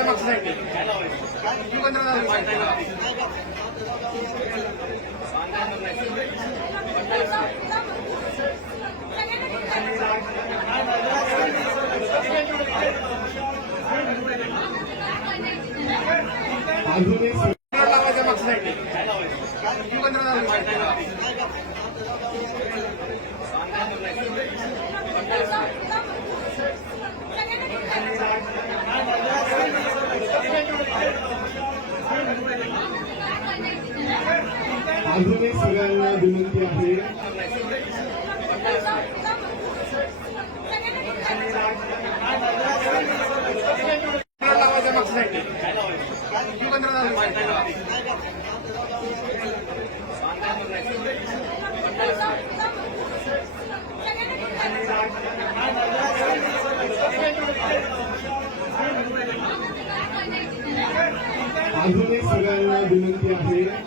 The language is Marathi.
लावायच्या मागच्या साईडने युगंधर लावायच्या मागच्या साईडने युगंधर सगळ्यांना विनंती आहे. लावायच्या सगळ्यांना विनंती आहे.